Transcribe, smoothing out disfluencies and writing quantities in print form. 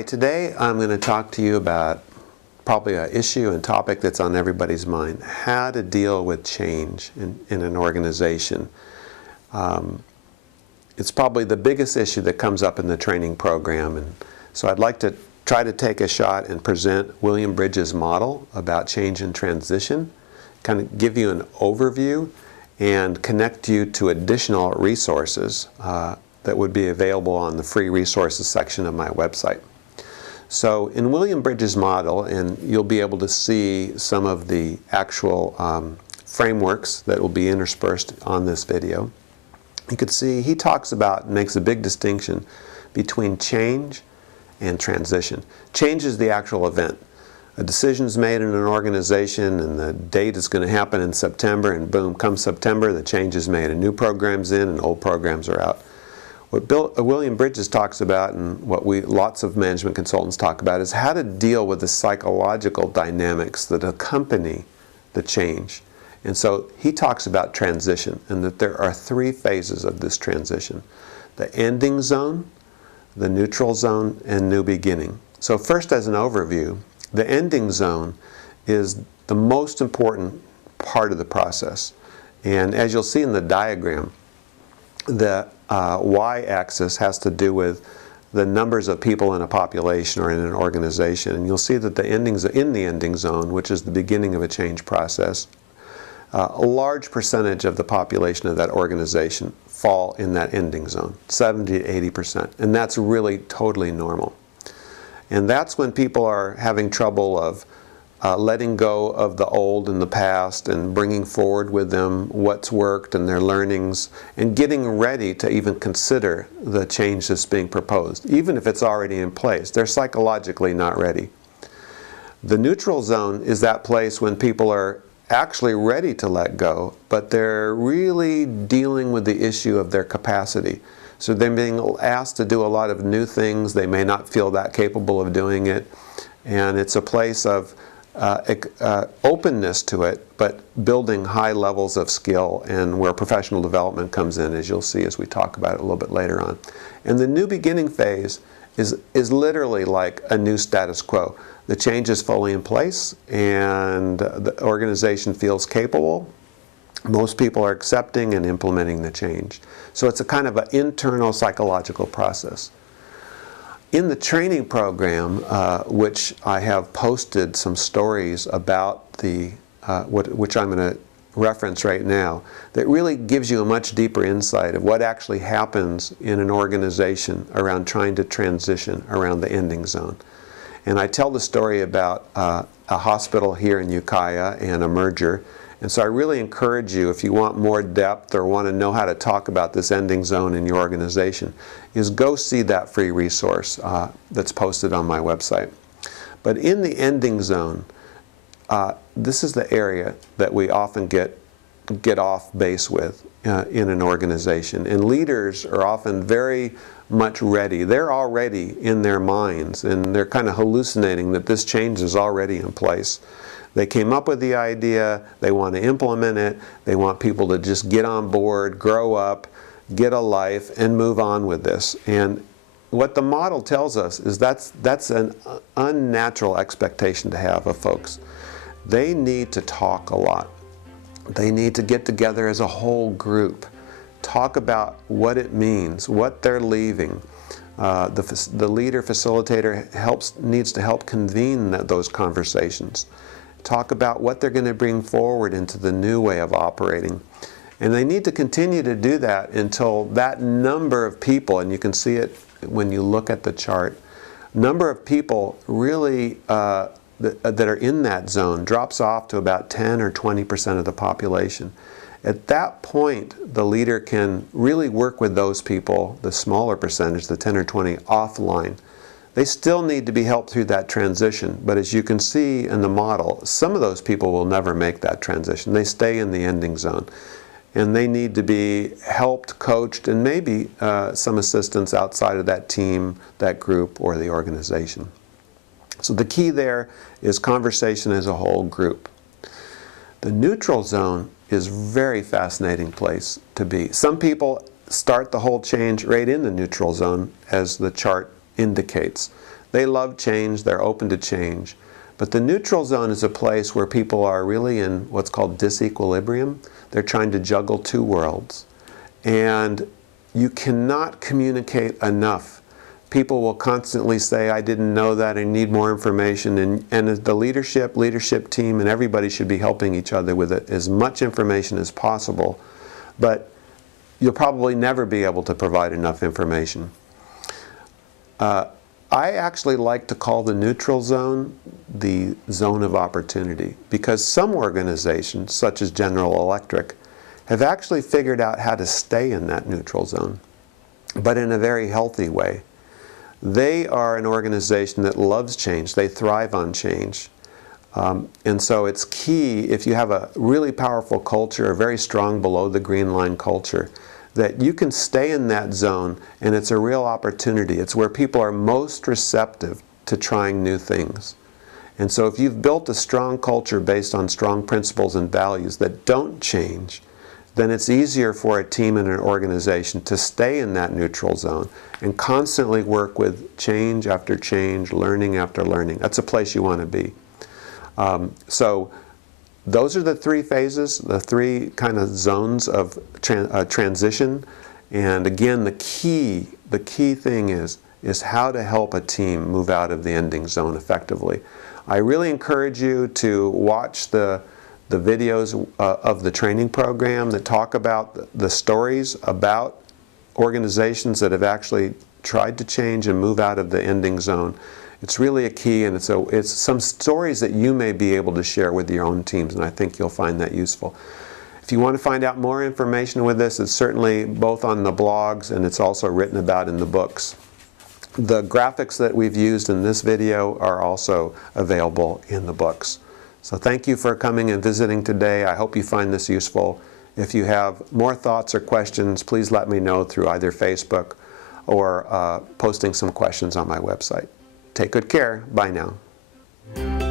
Hi, today I'm going to talk to you about probably an issue and topic that's on everybody's mind: how to deal with change in an organization. It's probably the biggest issue that comes up in the training program, and so I'd like to try to take a shot and present William Bridges' model about change and transition, kind of give you an overview and connect you to additional resources that would be available on the free resources section of my website. So in William Bridges' model, and you'll be able to see some of the actual frameworks that will be interspersed on this video, you could see he talks about and makes a big distinction between change and transition. Change is the actual event. A decision is made in an organization and the date is going to happen in September, and boom, come September, the change is made. A new program's in and old programs are out. What William Bridges talks about, and what lots of management consultants talk about, is how to deal with the psychological dynamics that accompany the change. And so he talks about transition, and that there are three phases of this transition: the ending zone, the neutral zone, and new beginning. So first, as an overview, the ending zone is the most important part of the process. And as you'll see in the diagram, the y-axis has to do with the numbers of people in a population or in an organization. And you'll see that in the ending zone, which is the beginning of a change process, a large percentage of the population of that organization fall in that ending zone, 70 to 80%. And that's really totally normal. And that's when people are having trouble of letting go of the old and the past and bringing forward with them what's worked and their learnings, and getting ready to even consider the change that's being proposed. Even if it's already in place, they're psychologically not ready. The neutral zone is that place when people are actually ready to let go, but they're really dealing with the issue of their capacity. So they're being asked to do a lot of new things. They may not feel that capable of doing it. And it's a place of openness to it, but building high levels of skill, and where professional development comes in, as you'll see as we talk about it a little bit later on. And the new beginning phase is literally like a new status quo. The change is fully in place, and the organization feels capable. Most people are accepting and implementing the change. So it's a kind of an internal psychological process. In the training program, which I have posted some stories about, which I'm going to reference right now, that really gives you a much deeper insight of what actually happens in an organization around trying to transition around the ending zone. And I tell the story about a hospital here in Ukiah and a merger. And so I really encourage you, if you want more depth or want to know how to talk about this ending zone in your organization, is go see that free resource that's posted on my website. But in the ending zone, this is the area that we often get off base with in an organization. And leaders are often very much ready. They're already in their minds, and they're kind of hallucinating that this change is already in place. They came up with the idea, they want to implement it, they want people to just get on board, grow up, get a life, and move on with this. And what the model tells us is that's an unnatural expectation to have of folks. They need to talk a lot. They need to get together as a whole group, talk about what it means, what they're leaving. The leader facilitator needs to help convene those conversations. Talk about what they're going to bring forward into the new way of operating. And they need to continue to do that until that number of people, and you can see it when you look at the chart, number of people really that are in that zone drops off to about 10 or 20% of the population. At that point, the leader can really work with those people, the smaller percentage, the 10 or 20, offline. They still need to be helped through that transition, but as you can see in the model, some of those people will never make that transition. They stay in the ending zone, and they need to be helped, coached, and maybe some assistance outside of that team, that group, or the organization. So the key there is conversation as a whole group. The neutral zone is a very fascinating place to be. Some people start the whole change right in the neutral zone, as the chart indicates. They love change, they're open to change. But the neutral zone is a place where people are really in what's called disequilibrium. They're trying to juggle two worlds. And you cannot communicate enough. People will constantly say, I didn't know that, I need more information. And the leadership team, and everybody should be helping each other with as much information as possible. But you'll probably never be able to provide enough information. I actually like to call the neutral zone the zone of opportunity, because some organizations, such as General Electric, have actually figured out how to stay in that neutral zone, but in a very healthy way. They are an organization that loves change. They thrive on change. And so it's key, if you have a really powerful culture, a very strong below the green line culture, that you can stay in that zone, and it's a real opportunity. It's where people are most receptive to trying new things. And so if you've built a strong culture based on strong principles and values that don't change, then it's easier for a team and an organization to stay in that neutral zone and constantly work with change after change, learning after learning. That's a place you want to be. So those are the three phases, the three kind of zones of transition. And again, the key thing is how to help a team move out of the ending zone effectively. I really encourage you to watch the videos of the training program that talk about the stories about organizations that have actually tried to change and move out of the ending zone. It's really a key, and it's some stories that you may be able to share with your own teams, and I think you'll find that useful. If you want to find out more information with this, it's certainly both on the blogs and it's also written about in the books. The graphics that we've used in this video are also available in the books. So thank you for coming and visiting today. I hope you find this useful. If you have more thoughts or questions, please let me know through either Facebook or posting some questions on my website. Take good care. Bye now.